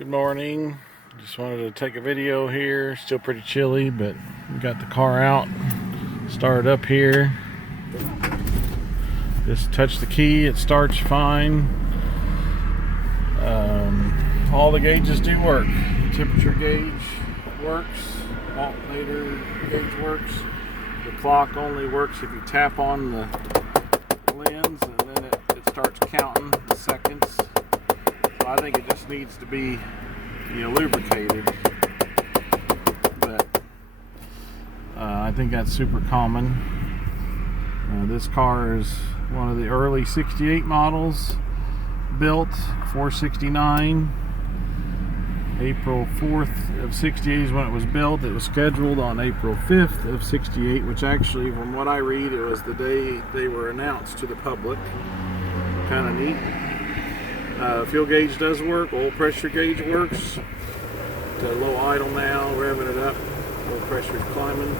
Good morning. Just wanted to take a video here. Still pretty chilly, but we got the car out. Started up here. Just touch the key, it starts fine. All the gauges do work. Temperature gauge works. Alternator gauge works. The clock only works if you tap on the lens, and then it starts counting the seconds. So I think it just needs to be, lubricated. But I think that's super common. This car is one of the early 68 models, built 469. April 4th of 68 is when it was built. It was scheduled on April 5th of 68, which actually, from what I read, it was the day they were announced to the public. Kind of neat. Fuel gauge does work. Oil pressure gauge works. It's at low idle now, revving it up. Oil pressure is climbing.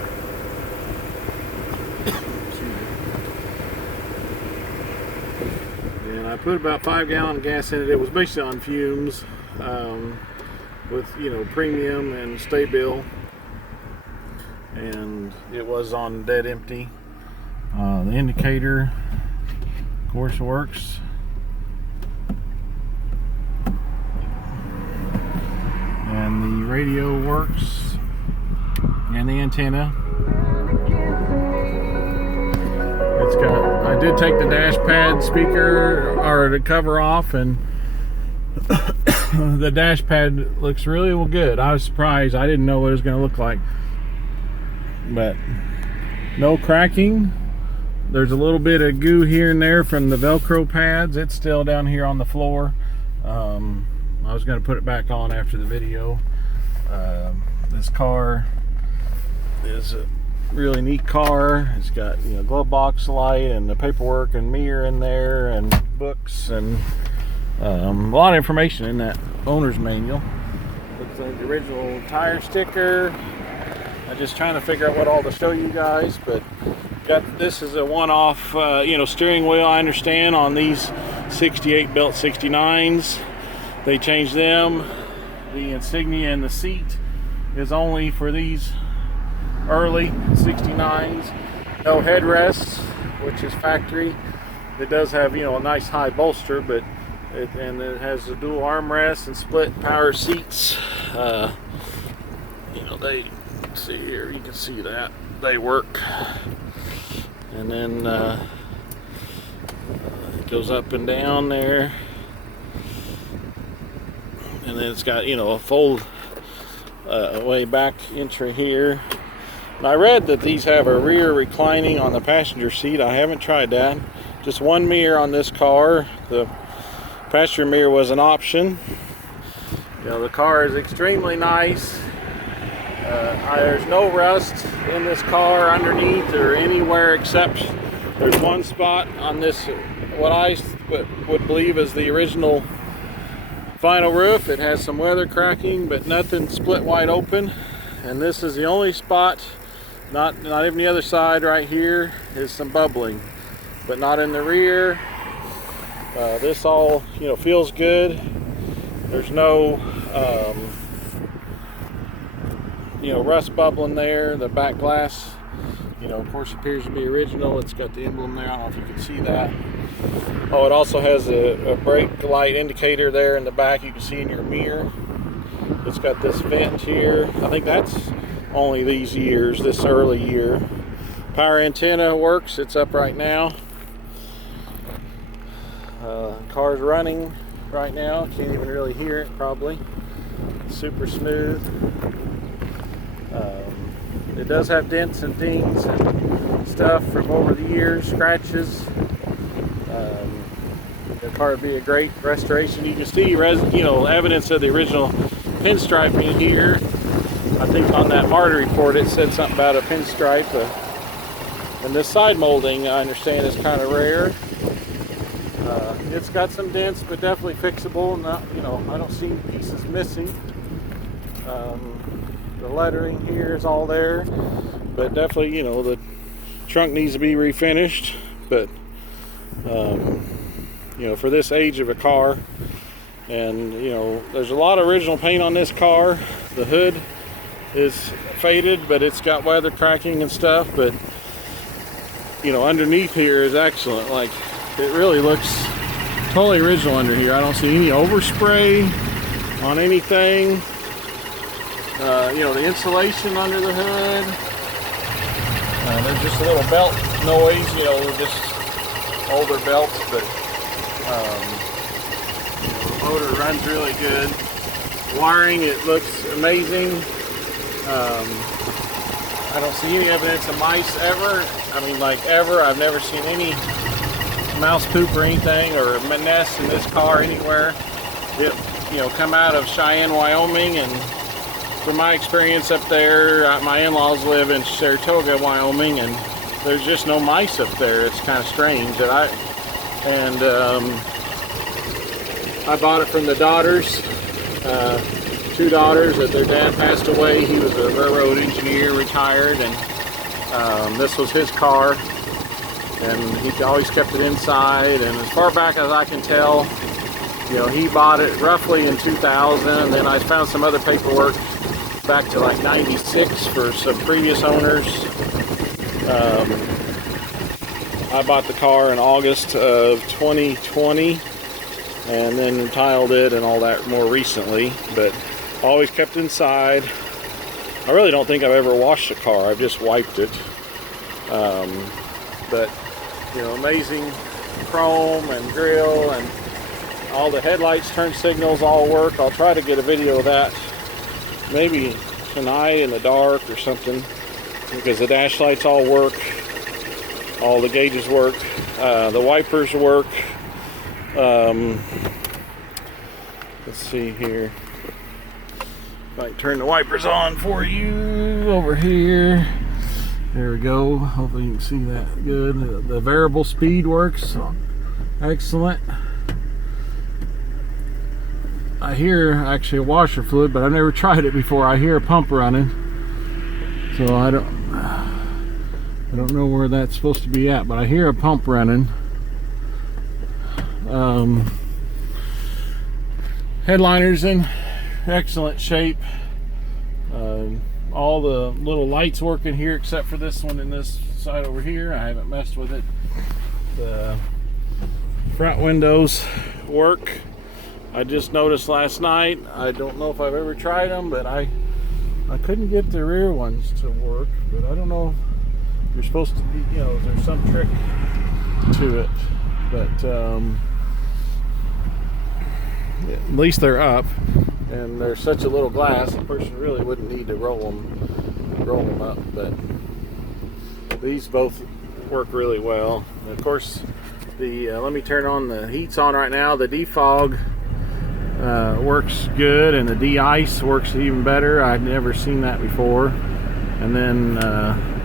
And I put about 5 gallons of gas in it. It was basically on fumes. With premium and Stay-Bill, and it was on dead empty. The indicator, of course, works. And the radio works, and the antenna. It's got, I did take the dash pad speaker or the cover off, and the dash pad looks really good. I was surprised. I didn't know what it was going to look like. But no cracking. There's a little bit of goo here and there from the Velcro pads. It's still down here on the floor. I was going to put it back on after the video. This car is a really neat car. It's got glove box light and the paperwork and mirror in there and books and a lot of information in that owner's manual. Looks like the original tire sticker. I'm just trying to figure out what all to show you guys, but this is a one-off steering wheel, I understand, on these 68 built 69s. They changed them. The insignia in the seat is only for these early 69s. No headrests, which is factory. It does have a nice high bolster, but it has a dual armrest and split power seats. They see here, you can see that they work. And then it goes up and down there, and then it's got a fold way back entry here. And I read that these have a rear reclining on the passenger seat. I haven't tried that. Just one mirror on this car. The passenger mirror was an option. The car is extremely nice. There's no rust in this car underneath or anywhere, except there's one spot on this, what I would believe is the original vinyl roof. It has some weather cracking, but nothing split wide open. And this is the only spot, not even the other side right here, is some bubbling, but not in the rear. This all feels good. There's no rust bubbling there. The back glass of course appears to be original. It's got the emblem there. I don't know if you can see that. Oh, it also has a brake light indicator there in the back, you can see in your mirror. It's got this vent here. I think that's only these years, this early year. Power antenna works. It's up right now. Car's running right now. Can't even really hear it probably. Super smooth. It does have dents and dings and stuff from over the years, scratches. The car would be a great restoration. You can see evidence of the original pinstriping here. I think on that MARTA report it said something about a pinstripe. And this side molding, I understand, is kind of rare. It's got some dents, but definitely fixable. Not, I don't see pieces missing. The lettering here is all there, but definitely, the trunk needs to be refinished. But for this age of a car, And you know, there's a lot of original paint on this car. The hood is faded, but it's got weather cracking and stuff. But you know, underneath here is excellent. Like, it really looks totally original under here. I don't see any overspray on anything. You know, the insulation under the hood. There's just a little belt noise, you know, just older belts, but you know, the motor runs really good. Wiring, it looks amazing. I don't see any evidence of mice ever. I mean, like, ever. I've never seen any mouse poop or anything, or nests in this car anywhere. It, you know, come out of Cheyenne, Wyoming, and from my experience up there, my in-laws live in Saratoga, Wyoming, and there's just no mice up there. It's kind of strange. That I bought it from the daughters, 2 daughters that their dad passed away. He was a railroad engineer, retired, and this was his car, and he always kept it inside. And as far back as I can tell, you know, he bought it roughly in 2000, and then I found some other paperwork back to like 96 for some previous owners. I bought the car in August of 2020 and then tiled it and all that more recently, but always kept inside. I really don't think I've ever washed the car. I've just wiped it. But you know, amazing chrome and grill, and all the headlights, turn signals all work. I'll try to get a video of that maybe tonight in the dark or something, because the dash lights all work, all the gauges work, the wipers work. Let's see here, if I can turn the wipers on for you over here. There we go. Hopefully you can see that good. The variable speed works excellent. I hear actually a washer fluid, but I've never tried it before. I hear a pump running, so I don't know where that's supposed to be at, but I hear a pump running. Headliner's in excellent shape. All the little lights working here except for this one in this side over here. I haven't messed with it. The front windows work. I just noticed last night, I don't know if I've ever tried them, but I couldn't get the rear ones to work. But I don't know, you're supposed to be, you know, there's some trick to it. But at least they're up, and they're such a little glass, a person really wouldn't need to roll them up. But these both work really well. And of course, the let me turn on the heat's on right now. The defog works good, and the de-ice works even better. I'd never seen that before. And then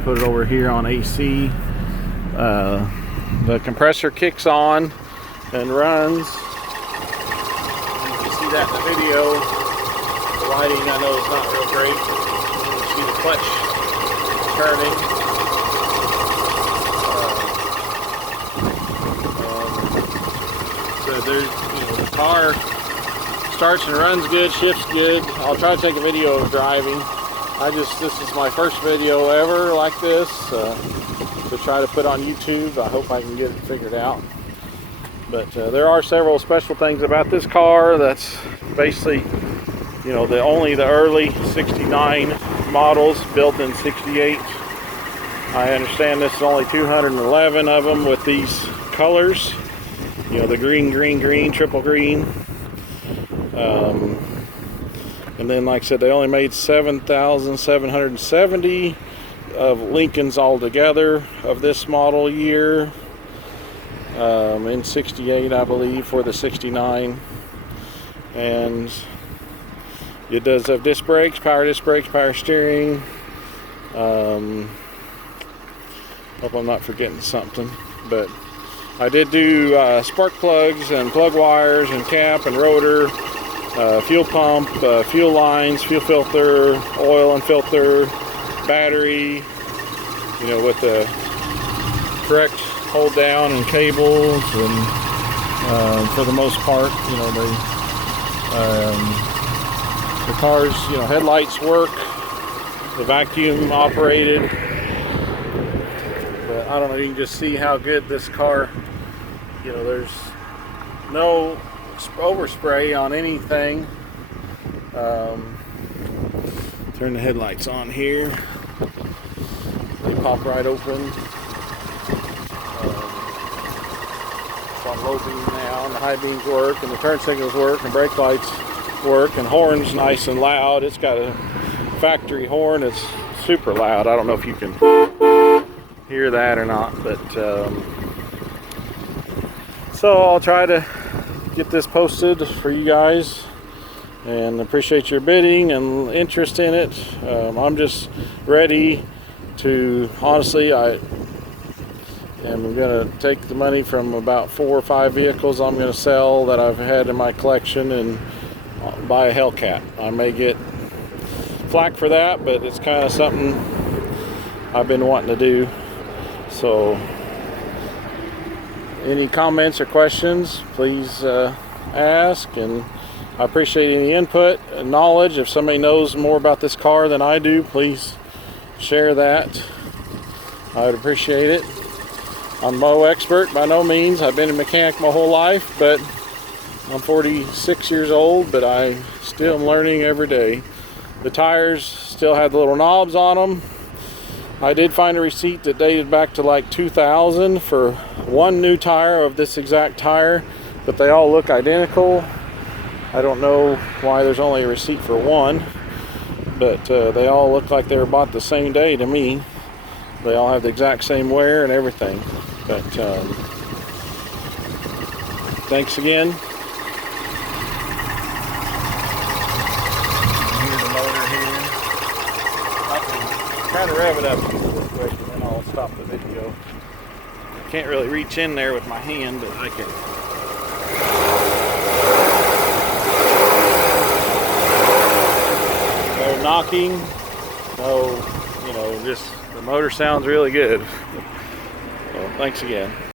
put it over here on AC. The compressor kicks on and runs. You can see that in the video. The lighting, I know, is not real great. You can see the clutch turning. So there's, you know, the car starts and runs good, shifts good. I'll try to take a video of driving. This is my first video ever like this to try to put on YouTube. I hope I can get it figured out. But there are several special things about this car. That's basically, you know, only the early 69 models built in 68. I understand this is only 211 of them with these colors. You know, the green, green, green, triple green. And then, like I said, they only made 7,770 of Lincolns altogether of this model year. In 68, I believe, for the 69. And it does have disc brakes, power steering. Hope I'm not forgetting something, but I did do spark plugs and plug wires and cap and rotor, fuel pump, fuel lines, fuel filter, oil and filter, battery, you know, with the correct hold down and cables, and for the most part, you know, The car's, headlights work, the vacuum operated, but I don't know, you can just see how good this car, there's no overspray on anything. Turn the headlights on here. They pop right open. It's on low beam now, and the high beams work, and the turn signals work, and brake lights work, and horn's nice and loud. It's got a factory horn. It's super loud. I don't know if you can hear that or not, but so I'll try to get this posted for you guys, and appreciate your bidding and interest in it. I'm just ready to, honestly, I am going to take the money from about 4 or 5 vehicles I'm going to sell that I've had in my collection and buy a Hellcat. I may get flack for that, but it's kind of something I've been wanting to do. So any comments or questions, please ask, and I appreciate any input and knowledge. If somebody knows more about this car than I do, please share that. I would appreciate it. I'm no expert by no means. I've been a mechanic my whole life, but I'm 46 years old, but I still am learning every day. The tires still had the little knobs on them. I did find a receipt that dated back to like 2000 for one new tire of this exact tire, but they all look identical. I don't know why there's only a receipt for one, but they all look like they were bought the same day to me. They all have the exact same wear and everything. But thanks again. Here's the motor here. I can kind of rev it up real quick, and then I'll stop the video. I can't really reach in there with my hand, but I can. No knocking, no, just the motor sounds really good. So thanks again.